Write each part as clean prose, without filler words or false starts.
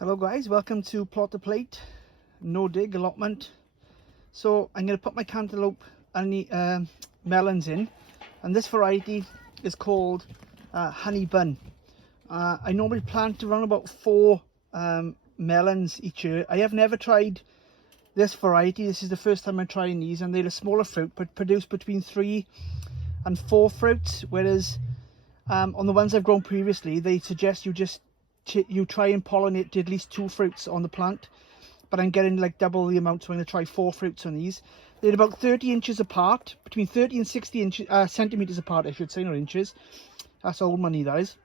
Hello guys, welcome to Plot to Plate, no dig allotment. So I'm going to put my cantaloupe and the melons in, and this variety is called honey bun. I normally plant around about 4 melons each year. I have never tried this variety. This is the first time I'm trying these, and they're a smaller fruit but produce between 3 and 4 fruits, whereas on the ones I've grown previously they suggest you try and pollinate at least 2 fruits on the plant, but I'm getting like double the amount, so I'm going to try 4 fruits on these. They're about 30 inches apart, between 30 and 60 centimeters apart, I should say, not inches. That's old money, that is.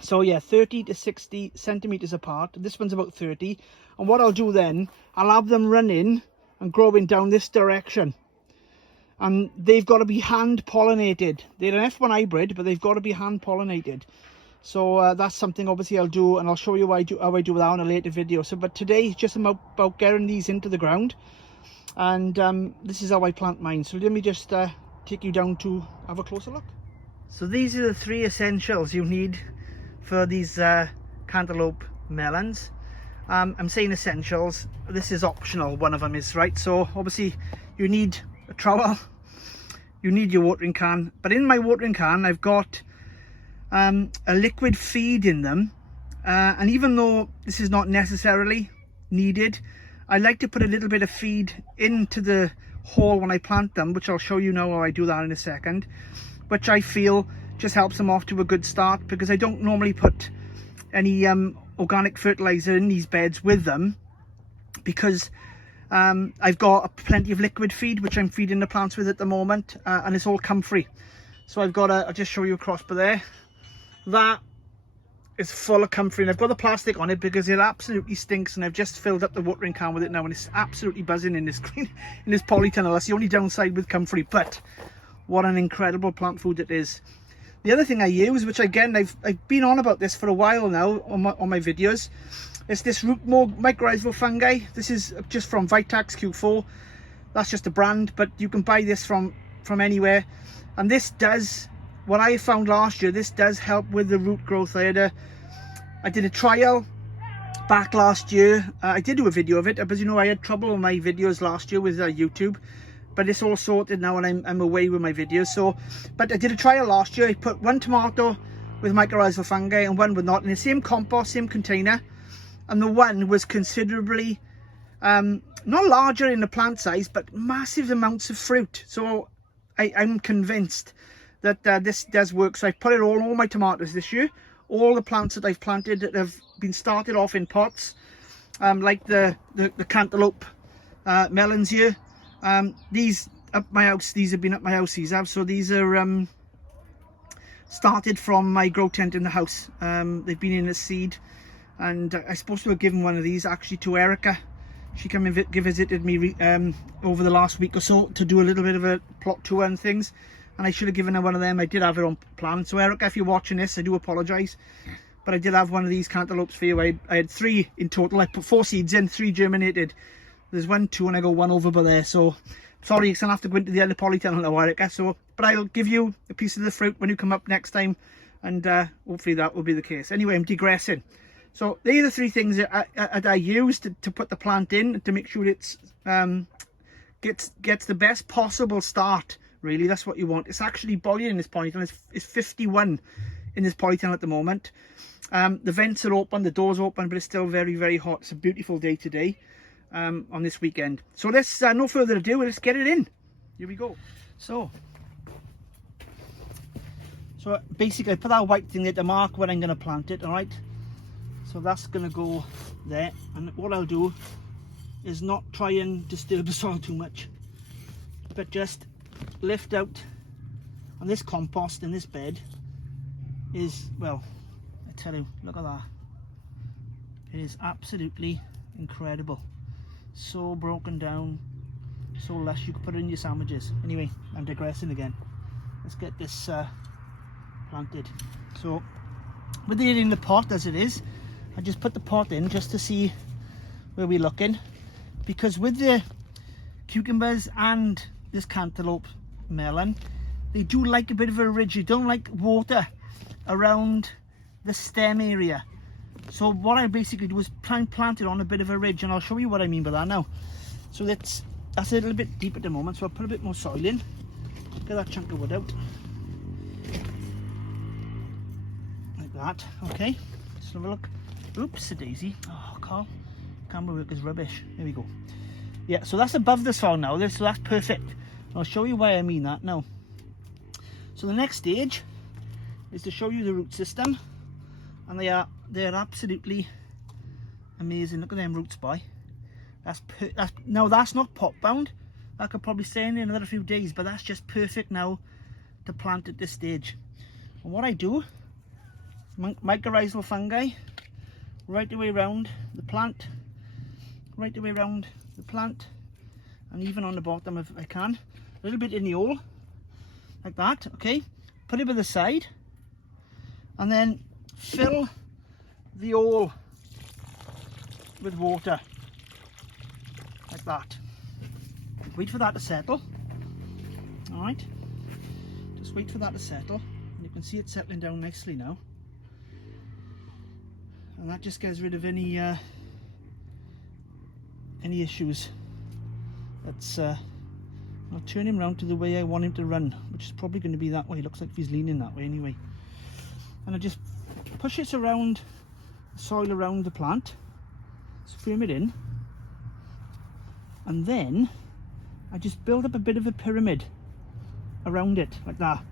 So yeah, 30 to 60 centimeters apart. This one's about 30, and what I'll do then, I'll have them running and growing down this direction, and they've got to be hand pollinated. They're an F1 hybrid, but they've got to be hand pollinated. So that's something obviously I'll do, and I'll show you how I do that in a later video. So but today it's just about getting these into the ground, and this is how I plant mine. So let me just take you down to have a closer look. So these are the 3 essentials you need for these cantaloupe melons. I'm saying essentials, this is optional, one of them is, right? So obviously you need a trowel, you need your watering can, but in my watering can I've got a liquid feed in them, and even though this is not necessarily needed, I like to put a little bit of feed into the hole when I plant them, which I'll show you now how I do that in a second, which I feel just helps them off to a good start, because I don't normally put any organic fertilizer in these beds with them, because I've got plenty of liquid feed which I'm feeding the plants with at the moment, and it's all comfrey. So I've got I'll just show you across by there. That is full of comfrey, and I've got the plastic on it because it absolutely stinks, and I've just filled up the watering can with it now, and it's absolutely buzzing in this green, in this polytunnel. That's the only downside with comfrey, but what an incredible plant food it is. The other thing I use, which again I've been on about this for a while now on my videos, is this root mycorrhizal fungi. This is just from Vitax Q4. That's just a brand, but you can buy this from anywhere, and this does what I found last year. This does help with the root growth. I did a trial back last year. I did do a video of it, but you know, I had trouble with my videos last year with YouTube, but it's all sorted now, and I'm away with my videos. So, but I did a trial last year. I put 1 tomato with mycorrhizal fungi and 1 with not, in the same compost, same container, and the one was considerably not larger in the plant size, but massive amounts of fruit. So I'm convinced that this does work. So I put it all my tomatoes this year, all the plants that I've planted that have been started off in pots, like the cantaloupe melons here. These up my house, these have been at my house, these have. So these are started from my grow tent in the house. They've been in a seed, and I'm supposed to have given one of these actually to Erica. She came and visited me over the last week or so to do a little bit of a plot tour and things, and I should have given her one of them. I did have it on plan. So Erica, if you're watching this, I do apologise, but I did have one of these cantaloupes for you. I had 3 in total. I put 4 seeds in, 3 germinated. There's 1, 2, and I got 1 over by there. So sorry, because I'll have to go into the other polytunnel now, Erica. So, but I'll give you a piece of the fruit when you come up next time, and hopefully that will be the case. Anyway, I'm digressing. So these are the 3 things that I use to put the plant in, to make sure it's gets the best possible start. Really, that's what you want. It's actually boiling in this polytunnel. It's 51 in this polytunnel at the moment. The vents are open, the door's open, but it's still very, very hot. It's a beautiful day today on this weekend. So let's no further ado, let's get it in. Here we go. So basically I put that white thing there to mark where I'm going to plant it. All right, so that's going to go there, and what I'll do is not try and disturb the soil too much, but just lift out. And this compost in this bed is, well, I tell you, look at that. It is absolutely incredible. So broken down, so lush, you could put it in your sandwiches. Anyway, I'm digressing again. Let's get this planted. So with it in the pot as it is, I just put the pot in just to see where we're looking, because with the cucumbers and this cantaloupe melon, they do like a bit of a ridge. They don't like water around the stem area. So what I basically do is plant it on a bit of a ridge, and I'll show you what I mean by that now. So that's a little bit deep at the moment, so I'll put a bit more soil in. Get that chunk of wood out. Like that, okay. Just have a look. Oops, a daisy. Oh, Carl, camera work is rubbish. There we go. Yeah, so that's above the soil now, so that's perfect. I'll show you why I mean that now. So the next stage is to show you the root system, and they're absolutely amazing. Look at them roots, boy. Now that's not pot bound. That could probably stay in there another few days, but that's just perfect now to plant at this stage. And what I do, mycorrhizal fungi right the way around the plant, right the way around the plant, and even on the bottom if I can. A little bit in the hole, like that, okay? Put it by the side, and then fill the hole with water, like that. Wait for that to settle. All right, just wait for that to settle. You can see it settling down nicely now, and that just gets rid of any issues. That's I'll turn him round to the way I want him to run, which is probably going to be that way. It looks like he's leaning that way anyway. And I just push it around the soil around the plant, firm it in, and then I just build up a bit of a pyramid around it, like that.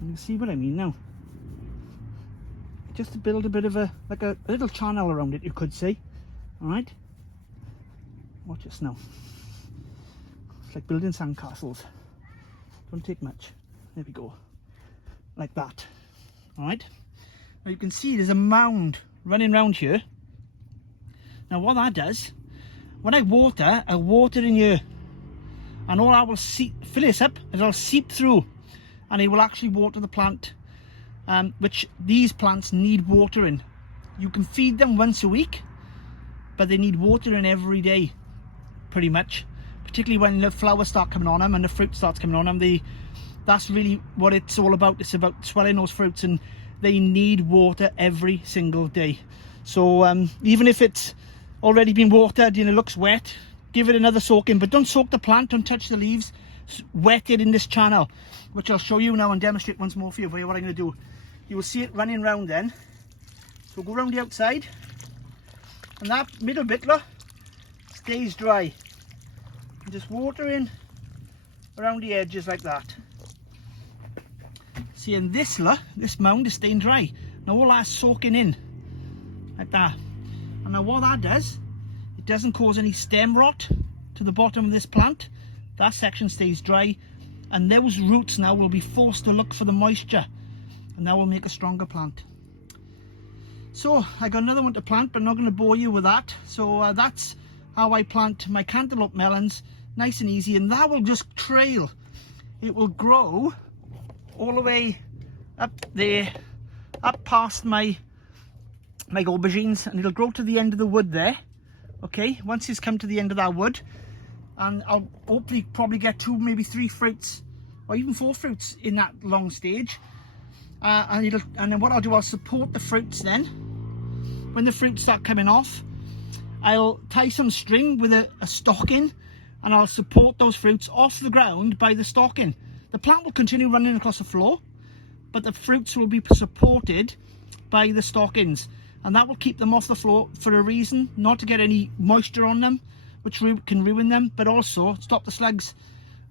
And you see what I mean now. Just to build a bit of a little channel around it, you could say. All right. Watch this now. It's like building sandcastles. Don't take much. There we go. Like that. All right. Now you can see there's a mound running around here. Now what that does, when I water in here, and all I will fill this up, and it'll seep through, and it will actually water the plant, which these plants need watering. You can feed them once a week, but they need watering every day, pretty much. Particularly when the flowers start coming on them and the fruit starts coming on them. That's really what it's all about. It's about swelling those fruits, and they need water every single day. So even if it's already been watered and it looks wet, give it another soaking, but don't soak the plant, don't touch the leaves. Wet it in this channel, which I'll show you now and demonstrate once more for you. But what I'm going to do, you will see it running round then. So go around the outside, and that middle bit stays dry. And just water in around the edges like that. See, and this mound is staying dry. Now all that's soaking in like that. And now what that does, it doesn't cause any stem rot to the bottom of this plant. That section stays dry, and those roots now will be forced to look for the moisture, and that will make a stronger plant. So I got another one to plant, but I'm not going to bore you with that. So that's how I plant my cantaloupe melons, nice and easy, and that will just trail. It will grow all the way up there, up past my aubergines, and it'll grow to the end of the wood there. Okay, once it's come to the end of that wood, and I'll hopefully probably get 2, maybe 3 fruits, or even 4 fruits in that long stage. And then what I'll do, I'll support the fruits then. When the fruits start coming off, I'll tie some string with a stocking, and I'll support those fruits off the ground by the stocking. The plant will continue running across the floor, but the fruits will be supported by the stockings, and that will keep them off the floor for a reason, not to get any moisture on them, which can ruin them, but also stop the slugs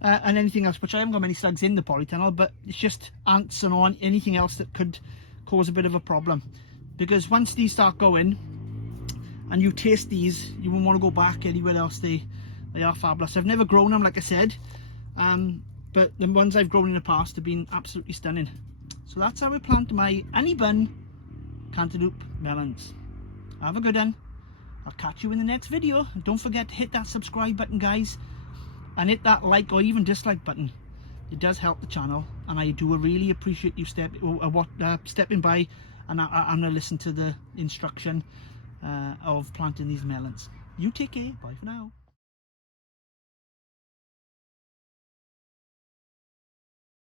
and anything else, which I haven't got many slugs in the polytunnel, but it's just ants and anything else that could cause a bit of a problem. Because once these start going and you taste these, you won't want to go back anywhere else. They are fabulous. I've never grown them, like I said, but the ones I've grown in the past have been absolutely stunning. So that's how I plant my honey bun cantaloupe melons. Have a good one. I'll catch you in the next video, and don't forget to hit that subscribe button, guys, and hit that like or even dislike button. It does help the channel, and I do really appreciate you stepping by and I'm going to listen to the instruction of planting these melons. You take care. Bye for now.